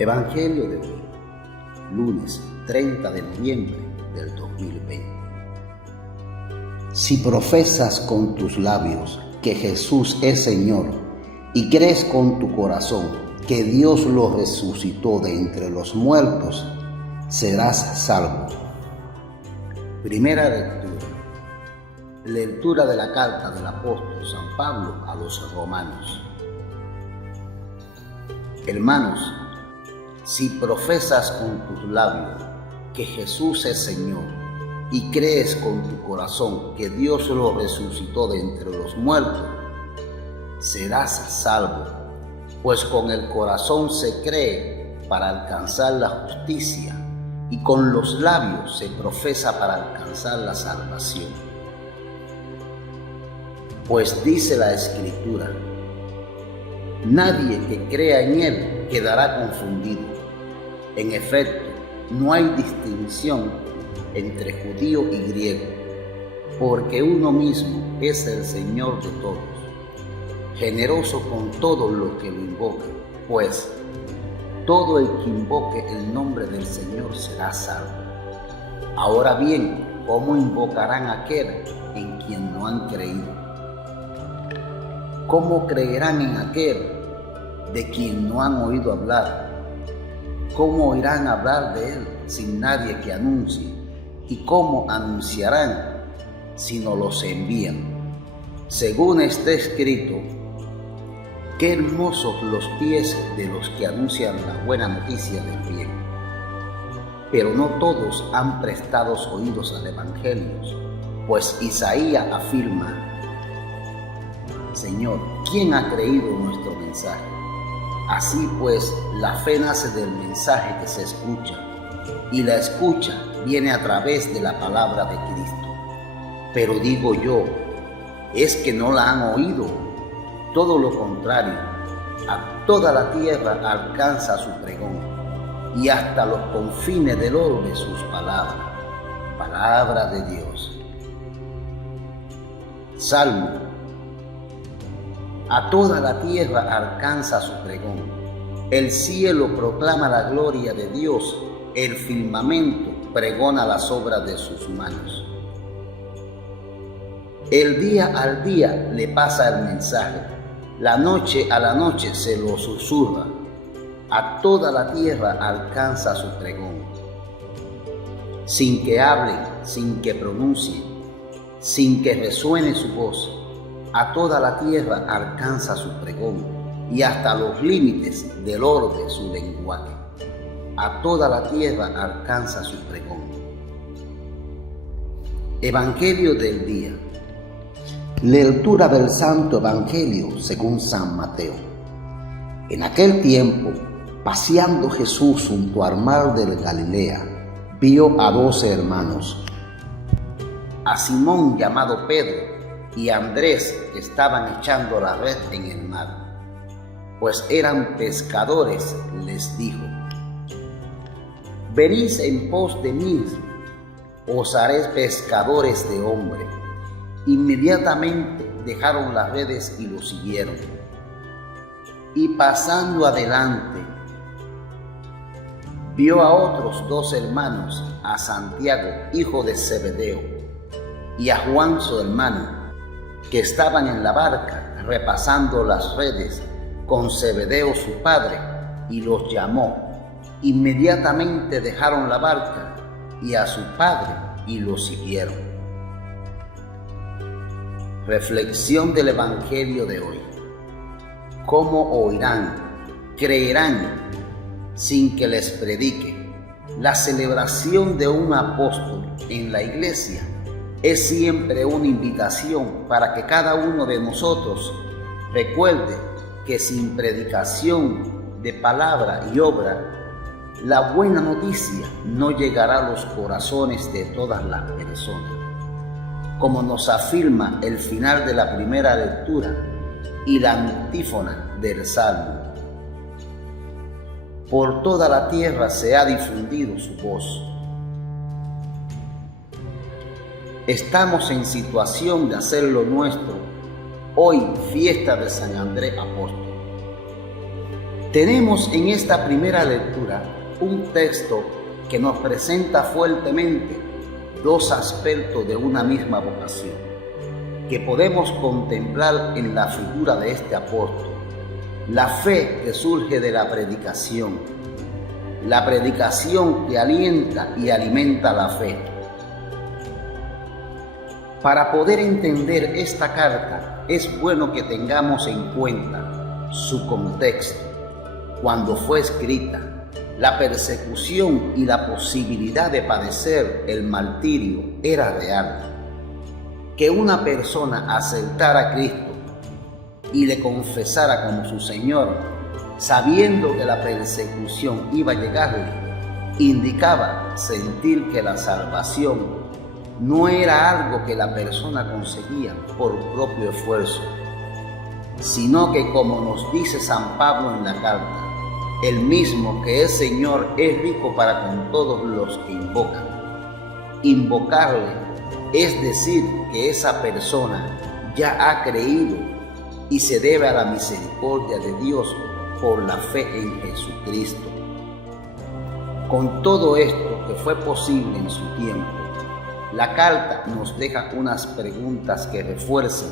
Evangelio de hoy, lunes 30 de noviembre del 2020. Si profesas con tus labios que Jesús es Señor y crees con tu corazón que Dios lo resucitó de entre los muertos, serás salvo. Primera lectura. Lectura de la carta del apóstol San Pablo a los romanos. Hermanos, si profesas con tus labios que Jesús es Señor y crees con tu corazón que Dios lo resucitó de entre los muertos, serás salvo, pues con el corazón se cree para alcanzar la justicia y con los labios se profesa para alcanzar la salvación. Pues dice la Escritura: nadie que crea en Él quedará confundido. En efecto, no hay distinción entre judío y griego, porque uno mismo es el Señor de todos, generoso con todos los que lo invocan, pues todo el que invoque el nombre del Señor será salvo. Ahora bien, ¿cómo invocarán a aquel en quien no han creído? ¿Cómo creerán en aquel de quien no han oído hablar? ¿Cómo oirán hablar de él sin nadie que anuncie? ¿Y cómo anunciarán si no los envían? Según está escrito: qué hermosos los pies de los que anuncian la buena noticia del bien. Pero no todos han prestado oídos al Evangelio, pues Isaías afirma: Señor, ¿quién ha creído nuestro mensaje? Así pues, la fe nace del mensaje que se escucha, y la escucha viene a través de la palabra de Cristo. Pero digo yo, ¿es que no la han oído? Todo lo contrario, a toda la tierra alcanza su pregón, y hasta los confines del orbe sus palabras. Palabra de Dios. Salmo. A toda la tierra alcanza su pregón. El cielo proclama la gloria de Dios, el firmamento pregona las obras de sus manos. El día al día le pasa el mensaje, la noche a la noche se lo susurra. A toda la tierra alcanza su pregón. Sin que hablen, sin que pronuncien, sin que resuene su voz, a toda la tierra alcanza su pregón, y hasta los límites del orbe su lenguaje. A toda la tierra alcanza su pregón. Evangelio del día. Lectura del Santo Evangelio según San Mateo. En aquel tiempo, paseando Jesús junto al mar de Galilea, vio a 12 hermanos, a Simón llamado Pedro, y Andrés, que estaban echando la red en el mar, pues eran pescadores. Les dijo: venid en pos de mí, os haré pescadores de hombres. Inmediatamente dejaron las redes y lo siguieron. Y pasando adelante, vio a otros 2 hermanos, a Santiago, hijo de Zebedeo, y a Juan su hermano, que estaban en la barca repasando las redes con Zebedeo su padre, y los llamó. Inmediatamente dejaron la barca y a su padre y lo siguieron. Reflexión del Evangelio de hoy. ¿Cómo oirán, creerán sin que les predique? La celebración de un apóstol en la iglesia es siempre una invitación para que cada uno de nosotros recuerde que sin predicación de palabra y obra, la buena noticia no llegará a los corazones de todas las personas, como nos afirma el final de la primera lectura y la antífona del Salmo. Por toda la tierra se ha difundido su voz. Estamos en situación de hacer lo nuestro, hoy fiesta de San Andrés Apóstol. Tenemos en esta primera lectura un texto que nos presenta fuertemente dos aspectos de una misma vocación, que podemos contemplar en la figura de este apóstol: la fe que surge de la predicación que alienta y alimenta la fe. Para poder entender esta carta es bueno que tengamos en cuenta su contexto, cuando fue escrita, la persecución y la posibilidad de padecer el martirio era real. Que una persona aceptara a Cristo y le confesara como su Señor, sabiendo que la persecución iba a llegarle, indicaba sentir que la salvación no era algo que la persona conseguía por propio esfuerzo, sino que, como nos dice San Pablo en la carta, el mismo que es Señor es rico para con todos los que invocan. Invocarle es decir que esa persona ya ha creído y se debe a la misericordia de Dios por la fe en Jesucristo. Con todo esto que fue posible en su tiempo, la carta nos deja unas preguntas que refuerzan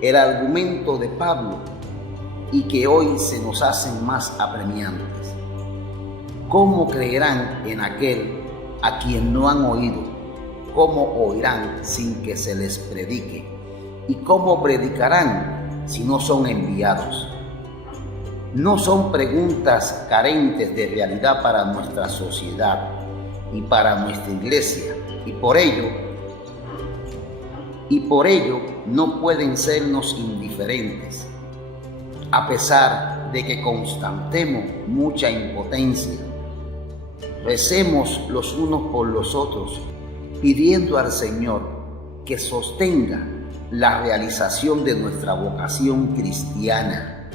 el argumento de Pablo y que hoy se nos hacen más apremiantes. ¿Cómo creerán en aquel a quien no han oído? ¿Cómo oirán sin que se les predique? ¿Y cómo predicarán si no son enviados? No son preguntas carentes de realidad para nuestra sociedad y para nuestra iglesia, y por ello no pueden sernos indiferentes, a pesar de que constatemos mucha impotencia. Recemos los unos por los otros, pidiendo al Señor que sostenga la realización de nuestra vocación cristiana.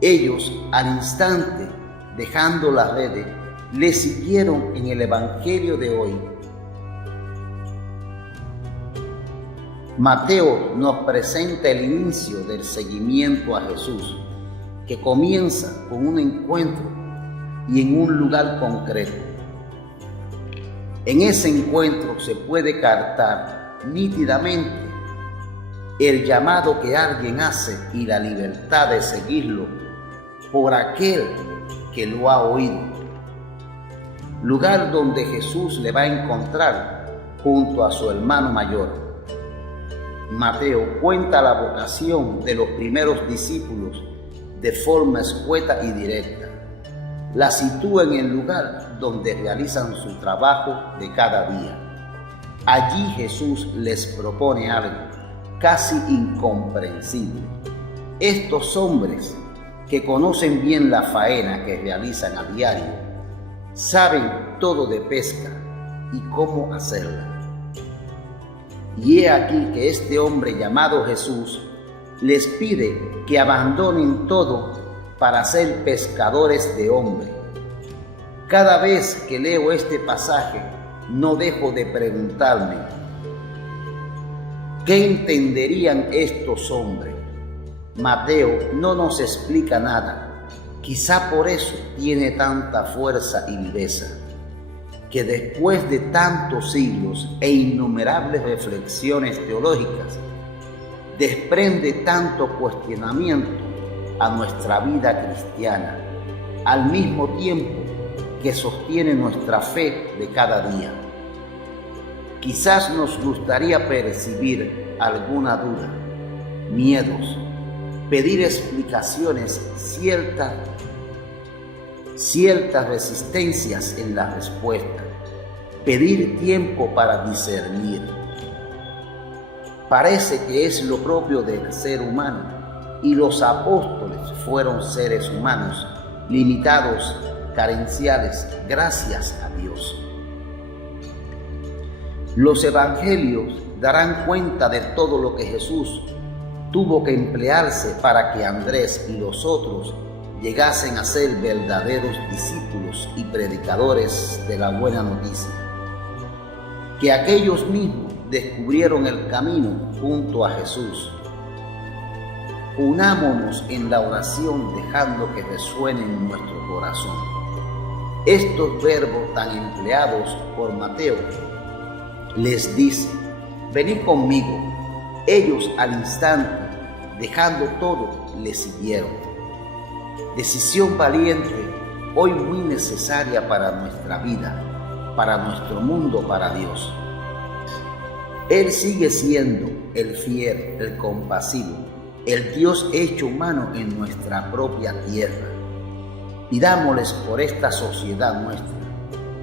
Ellos, al instante, dejando las redes, le siguieron en el Evangelio de hoy. Mateo nos presenta el inicio del seguimiento a Jesús, que comienza con un encuentro y en un lugar concreto. En ese encuentro se puede captar nítidamente el llamado que alguien hace y la libertad de seguirlo por aquel que lo ha oído. Lugar donde Jesús le va a encontrar junto a su hermano mayor. Mateo cuenta la vocación de los primeros discípulos de forma escueta y directa. La sitúa en el lugar donde realizan su trabajo de cada día. Allí Jesús les propone algo casi incomprensible. Estos hombres, que conocen bien la faena que realizan a diario, saben todo de pesca y cómo hacerla. Y he aquí que este hombre llamado Jesús les pide que abandonen todo para ser pescadores de hombres. Cada vez que leo este pasaje, no dejo de preguntarme, ¿qué entenderían estos hombres? Mateo no nos explica nada. Quizá por eso tiene tanta fuerza y viveza, que después de tantos siglos e innumerables reflexiones teológicas, desprende tanto cuestionamiento a nuestra vida cristiana, al mismo tiempo que sostiene nuestra fe de cada día. Quizás nos gustaría percibir alguna duda, miedos, pedir explicaciones, ciertas resistencias en la respuesta, pedir tiempo para discernir. Parece que es lo propio del ser humano, y los apóstoles fueron seres humanos, limitados, carenciales, gracias a Dios. Los evangelios darán cuenta de todo lo que Jesús tuvo que emplearse para que Andrés y los otros llegasen a ser verdaderos discípulos y predicadores de la buena noticia, que aquellos mismos descubrieron el camino junto a Jesús. unámonos en la oración dejando que resuene en nuestro corazón estos verbos tan empleados por Mateo. Les dice: venid conmigo. Ellos al instante, dejando todo, le siguieron. Decisión valiente, hoy muy necesaria para nuestra vida, para nuestro mundo, para Dios. Él sigue siendo el fiel, el compasivo, el Dios hecho humano en nuestra propia tierra. Pidámosles por esta sociedad nuestra,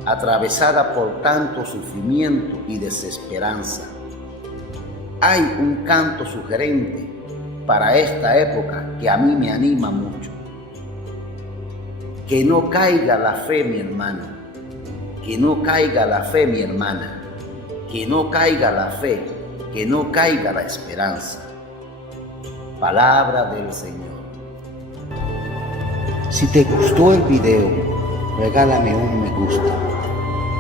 atravesada por tanto sufrimiento y desesperanza. Hay un canto sugerente para esta época que a mí me anima mucho. Que no caiga la fe, mi hermano. Que no caiga la fe, mi hermana. Que no caiga la fe, que no caiga la esperanza. Palabra del Señor. Si te gustó el video, regálame un me gusta.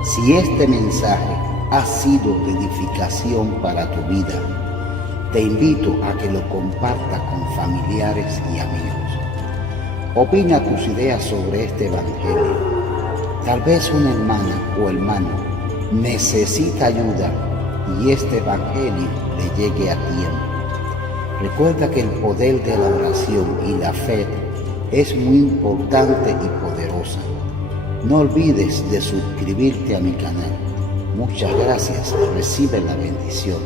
Si este mensaje ha sido de edificación para tu vida, te invito a que lo compartas con familiares y amigos. Opina tus ideas sobre este evangelio. Tal vez una hermana o hermano necesita ayuda y este evangelio le llegue a tiempo. Recuerda que el poder de la oración y la fe es muy importante y poderosa. No olvides de suscribirte a mi canal. Muchas gracias. Recibe la bendición.